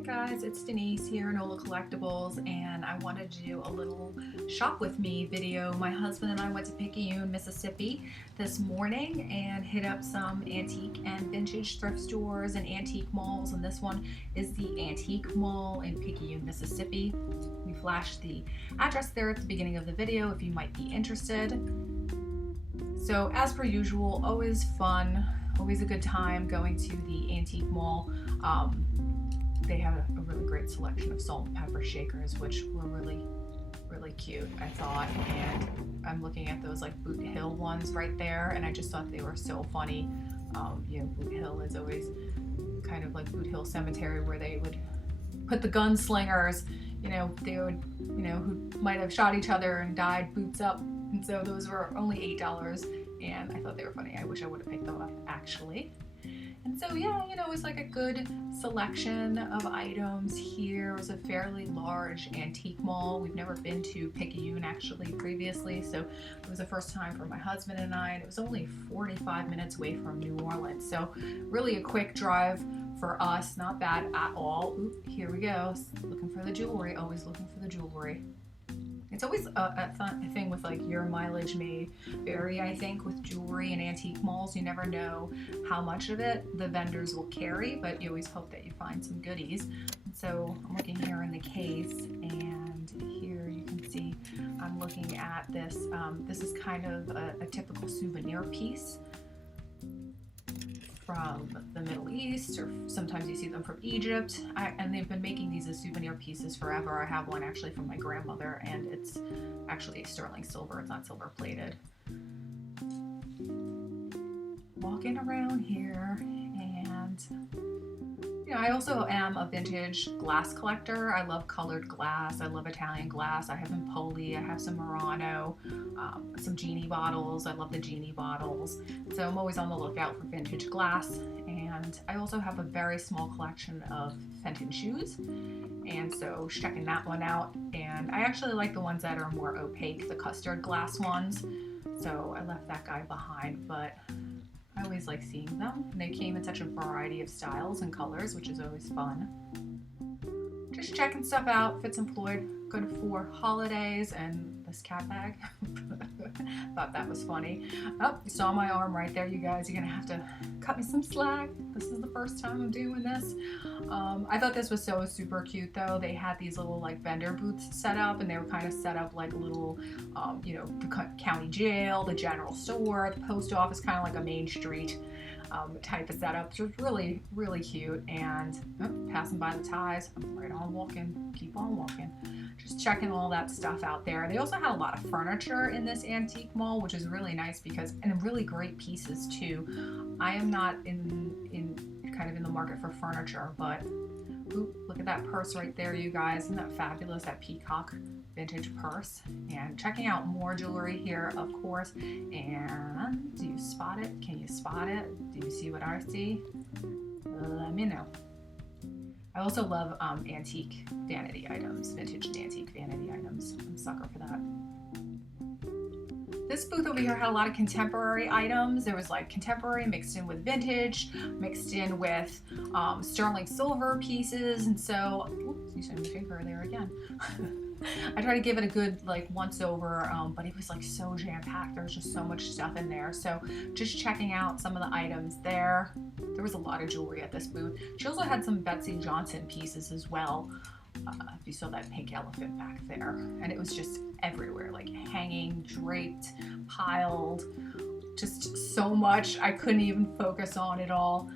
Hey guys, it's Denise here, Nola Collectibles, and I wanted to do a little shop with me video. My husband and I went to Picayune, Mississippi this morning and hit up some antique and vintage thrift stores and antique malls, and this one is the Antique Mall in Picayune, Mississippi. We flashed the address there at the beginning of the video if you might be interested. So as per usual, always fun, always a good time going to the Antique Mall. They have a really great selection of salt and pepper shakers, which were really cute, I thought. And I'm looking at those like Boot Hill ones right there, and I just thought they were so funny. Boot Hill is always kind of like Boot Hill Cemetery, where they would put the gunslingers, who might have shot each other and died, boots up. And so those were only $8, and I thought they were funny. I wish I would have picked them up, actually. And so, yeah, it was like a good selection of items here. It was a fairly large antique mall. We've never been to Picayune, actually, previously, so it was the first time for my husband and I, and it was only 45 minutes away from New Orleans. So really a quick drive for us, not bad at all. Oop, here we go, looking for the jewelry, always looking for the jewelry. It's always a thing with like your mileage may vary, I think, with jewelry and antique malls. You never know how much of it the vendors will carry, but you always hope that you find some goodies. And so I'm looking here in the case, and here you can see I'm looking at this. This is kind of a typical souvenir piece from the Middle East, or sometimes you see them from Egypt, and they've been making these as souvenir pieces forever. I have one actually from my grandmother, and it's actually sterling silver. It's not silver plated. Walking around here, and I also am a vintage glass collector. I love colored glass. I love Italian glass. I have Empoli. I have some Murano, some Genie bottles. I love the Genie bottles. So I'm always on the lookout for vintage glass. And I also have a very small collection of Fenton Shoes. And so checking that one out. And I actually like the ones that are more opaque, the custard glass ones. So I left that guy behind, but I always like seeing them, and they came in such a variety of styles and colors, which is always fun. Just checking stuff out. Fits and Floyd, good for holidays, and this cat bag. Thought that was funny. Oh, you saw my arm right there, you guys. You're gonna have to cut me some slack. This is the first time I'm doing this. I thought this was so super cute, though. They had these little like vendor booths set up, and they were kind of set up like little, the county jail, the general store, the post office, kind of like a Main Street type of setup. So it's really cute. And passing by the ties, I'm right on walking, keep on walking. Just checking all that stuff out there. They also had a lot of furniture in this antique mall, which is really nice and really great pieces too. I am not in the market for furniture, but look at that purse right there, you guys. Isn't that fabulous? That Peacock vintage purse. And checking out more jewelry here, of course. And do you spot it? Can you spot it? Do you see what I see? Let me know. I also love antique vanity items, vintage and antique vanity items. I'm a sucker for that. This booth over here had a lot of contemporary items. There was like contemporary mixed in with vintage, mixed in with sterling silver pieces. And so, oops, you saw my finger there again. I tried to give it a good like once over, but it was like so jam-packed. There was just so much stuff in there. So just checking out some of the items there. There was a lot of jewelry at this booth. She also had some Betsy Johnson pieces as well. If you saw that pink elephant back there, and it was just everywhere, like hanging, draped, piled, just so much. I couldn't even focus on it all.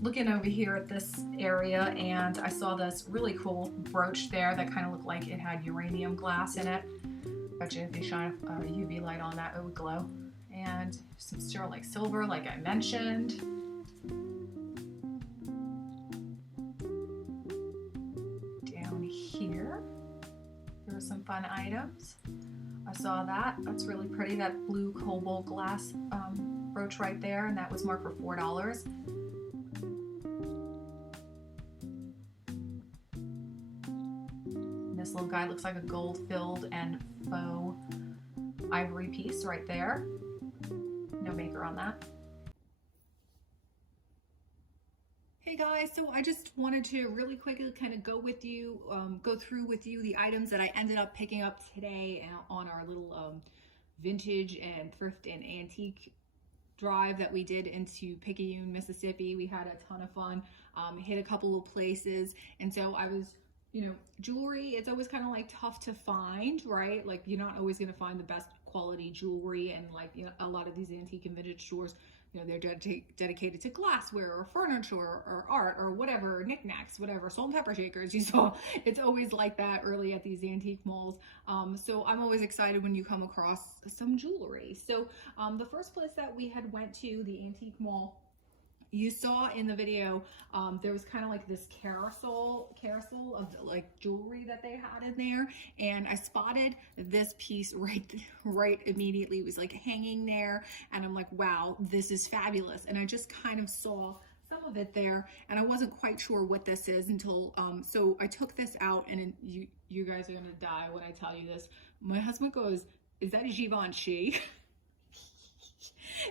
Looking over here at this area, and I saw this really cool brooch there that kind of looked like it had uranium glass in it. Bet you if you shine a UV light on that, it would glow. And some sterling silver, like I mentioned. Down here, there were some fun items. I saw that. That's really pretty. That blue cobalt glass brooch right there, and that was marked for $4. This little guy looks like a gold-filled and faux ivory piece right there. No maker on that. Hey guys, so I just wanted to really quickly kind of go through with you the items that I ended up picking up today on our little vintage and thrift and antique drive that we did into Picayune, Mississippi. We had a ton of fun, hit a couple of places, and so I was, jewelry, it's always kind of like tough to find, right? Like you're not always going to find the best quality jewelry, and like, a lot of these antique and vintage stores, they're dedicated to glassware or furniture or art or whatever, knickknacks, whatever, salt and pepper shakers. You saw it's always like that early at these antique malls. So I'm always excited when you come across some jewelry. So the first place that we had went to, the antique mall, you saw in the video, there was kind of like this carousel of like jewelry that they had in there. And I spotted this piece right immediately. It was like hanging there. And I'm like, wow, this is fabulous. And I just kind of saw some of it there, and I wasn't quite sure what this is until, so I took this out, and you guys are gonna die when I tell you this. My husband goes, "Is that a Givenchy?"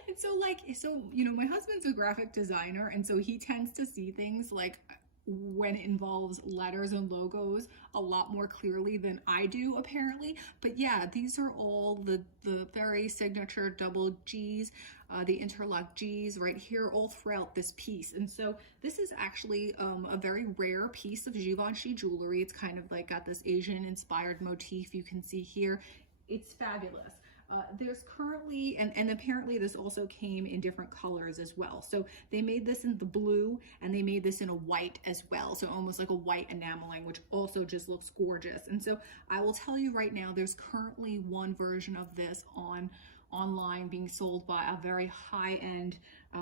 And so my husband's a graphic designer, and so he tends to see things like when it involves letters and logos a lot more clearly than I do, apparently. But yeah, these are all the very signature double G's, the interlock G's right here all throughout this piece. And so this is actually a very rare piece of Givenchy jewelry. It's kind of like got this Asian inspired motif you can see here. It's fabulous. There's currently, and apparently this also came in different colors as well. So they made this in the blue, and they made this in a white as well. So almost like a white enameling, which also just looks gorgeous. And so I will tell you right now, there's currently one version of this online being sold by a very high-end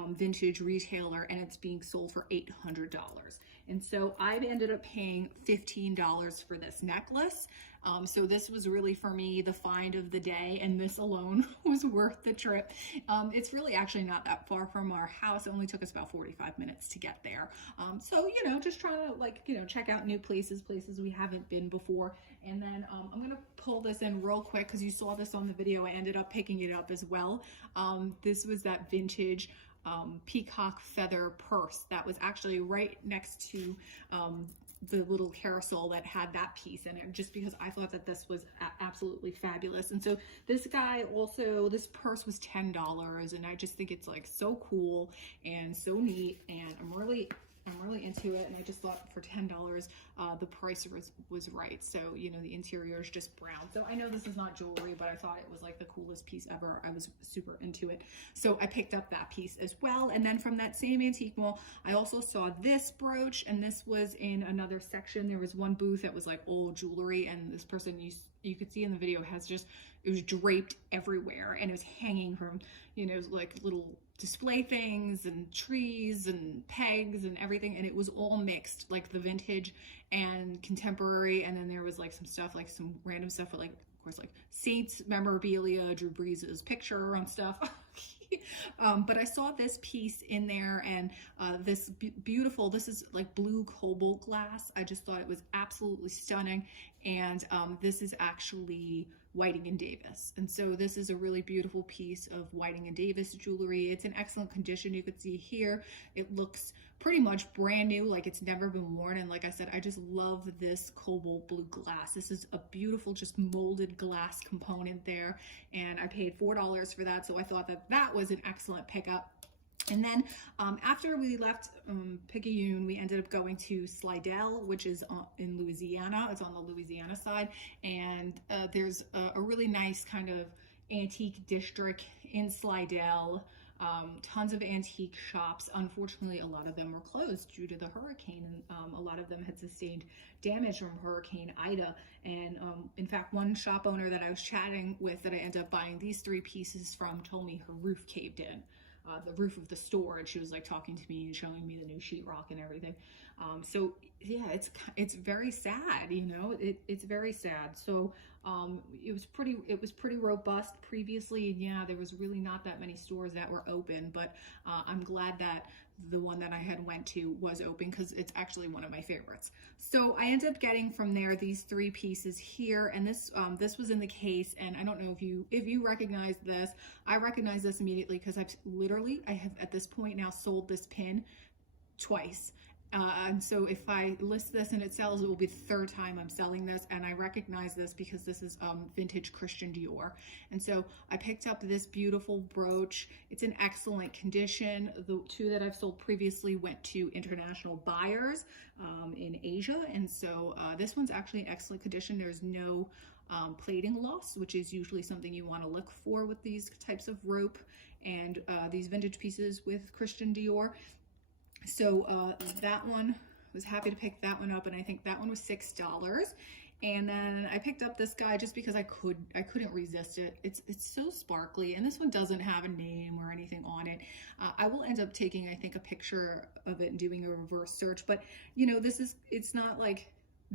vintage retailer, and it's being sold for $800. And so I ended up paying $15 for this necklace. So this was really, for me, the find of the day, and this alone was worth the trip. It's really actually not that far from our house. It only took us about 45 minutes to get there. So, just trying to check out new places we haven't been before. And then I'm gonna pull this in real quick because you saw this on the video. I ended up picking it up as well. This was that vintage peacock feather purse that was actually right next to the little carousel that had that piece in it, just because I thought that this was absolutely fabulous. And so this purse was $10, and I just think it's like so cool and so neat, and I'm really into it. And I just thought for $10 the price was right. So the interior is just brown, so I know this is not jewelry, but I thought it was like the coolest piece ever. I was super into it, so I picked up that piece as well. And then from that same antique mall, I also saw this brooch, and this was in another section. There was one booth that was like old jewelry, and this person, you could see in the video, it was draped everywhere, and it was hanging from like little display things and trees and pegs and everything, and it was all mixed, like the vintage and contemporary. And then there was like some stuff, like some random stuff with, like, of course, like Saints memorabilia, Drew Brees' picture on stuff. But I saw this piece in there, and this beautiful, this is like blue cobalt glass. I just thought it was absolutely stunning. And this is actually Whiting & Davis. And so this is a really beautiful piece of Whiting & Davis jewelry. It's in excellent condition. You could see here, it looks pretty much brand new, like it's never been worn. And like I said, I just love this cobalt blue glass. This is a beautiful, just molded glass component there. And I paid $4 for that. So I thought that was an excellent pickup. And then after we left Picayune, we ended up going to Slidell, which is in Louisiana. It's on the Louisiana side. And there's a really nice kind of antique district in Slidell. Tons of antique shops. Unfortunately, a lot of them were closed due to the hurricane, and a lot of them had sustained damage from Hurricane Ida. And in fact, one shop owner that I was chatting with that I ended up buying these 3 pieces from told me her roof caved in. The roof of the store, and she was like talking to me and showing me the new sheetrock and everything. So yeah, it's very sad, it's very sad. So it was pretty robust previously, and yeah, there was really not that many stores that were open, but I'm glad that the one that I had went to was open, because it's actually one of my favorites. So I ended up getting from there these 3 pieces here, and this was in the case. And I don't know if you recognize this. I recognize this immediately because I have at this point now sold this pin twice. And so if I list this and it sells, it will be the third time I'm selling this. And I recognize this because this is vintage Christian Dior. And so I picked up this beautiful brooch. It's in excellent condition. The two that I've sold previously went to international buyers in Asia. And so this one's actually in excellent condition. There's no plating loss, which is usually something you want to look for with these types of rope and these vintage pieces with Christian Dior. So that one, was happy to pick that one up, and I think that one was $6. And then I picked up this guy just because I couldn't resist it. It's so sparkly, and this one doesn't have a name or anything on it. I will end up taking, I think, a picture of it and doing a reverse search. But you know, it's not like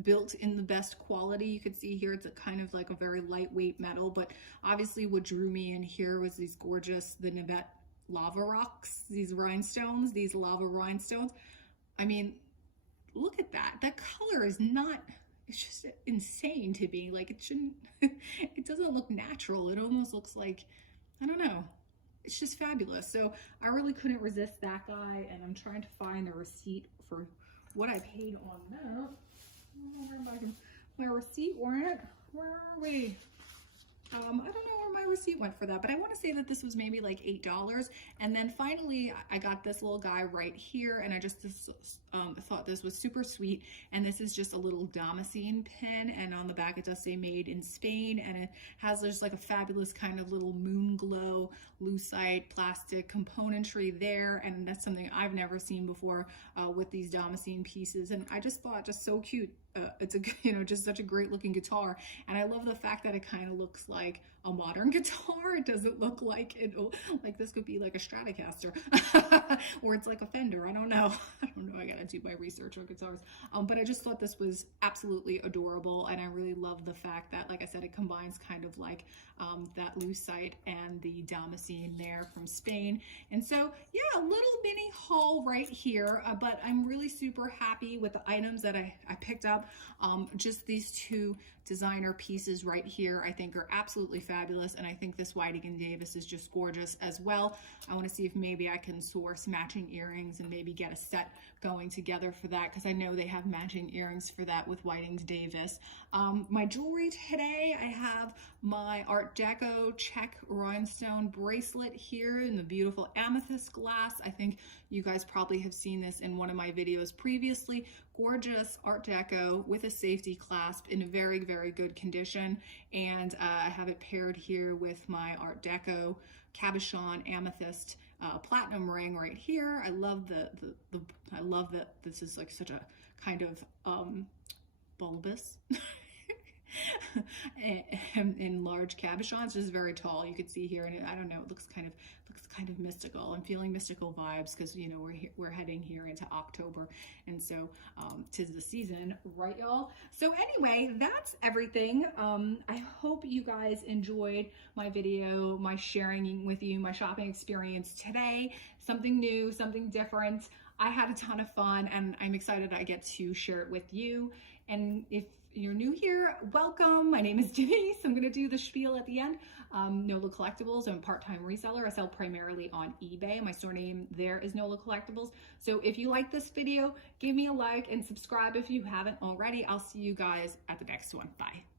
built in the best quality. You could see here it's a kind of like a very lightweight metal, but obviously what drew me in here was these gorgeous, the Navette lava rocks, these rhinestones, these lava rhinestones. I mean, look at that. That color is not, it's just insane to me. Like, it shouldn't, it doesn't look natural. It almost looks like, I don't know. It's just fabulous. So I really couldn't resist that guy, and I'm trying to find the receipt for what I paid on that. I don't know where my receipt went. Where are we? I don't know where my receipt went for that, but I want to say that this was maybe like $8. And then finally, I got this little guy right here, and I just thought this was super sweet. And this is just a little Damascene pin, and on the back it does say made in Spain, and it has just like a fabulous kind of little moon glow lucite plastic componentry there, and that's something I've never seen before with these Damascene pieces. And I just thought, just so cute. It's just such a great looking guitar, and I love the fact that it kind of looks like a modern guitar. It doesn't look like like this could be like a Stratocaster or it's like a Fender. I don't know. I gotta do my research on guitars. But I just thought this was absolutely adorable, and I really love the fact that, like I said, it combines kind of like that lucite and the Damascene there from Spain. And so yeah, a little mini haul right here, but I'm really super happy with the items that I picked up. Just these two designer pieces right here I think are absolutely fabulous, and I think this Whiting & Davis is just gorgeous as well. I want to see if maybe I can source matching earrings and maybe get a set going together for that, because I know they have matching earrings for that with Whiting & Davis. My jewelry today, I have my Art Deco check rhinestone bracelet here in the beautiful amethyst glass. I think you guys probably have seen this in one of my videos previously. Gorgeous Art Deco with a safety clasp in a very, very good condition. And I have it paired here with my Art Deco cabochon amethyst platinum ring right here. I love I love that this is like such a kind of bulbous in large cabochons, just very tall. You could see here, and I don't know, it looks kind of mystical. I'm feeling mystical vibes because, you know, we're heading here into October, and so 'tis the season, right, y'all? So anyway, that's everything. I hope you guys enjoyed my video, my sharing with you my shopping experience today. Something new, something different. I had a ton of fun, and I'm excited I get to share it with you. And if you're new here, welcome. My name is Denise. I'm gonna do the spiel at the end. NOLA Collectibles, I'm a part-time reseller. I sell primarily on eBay. My store name there is NOLA Collectibles. So if you like this video, give me a like and subscribe if you haven't already. I'll see you guys at the next one. Bye.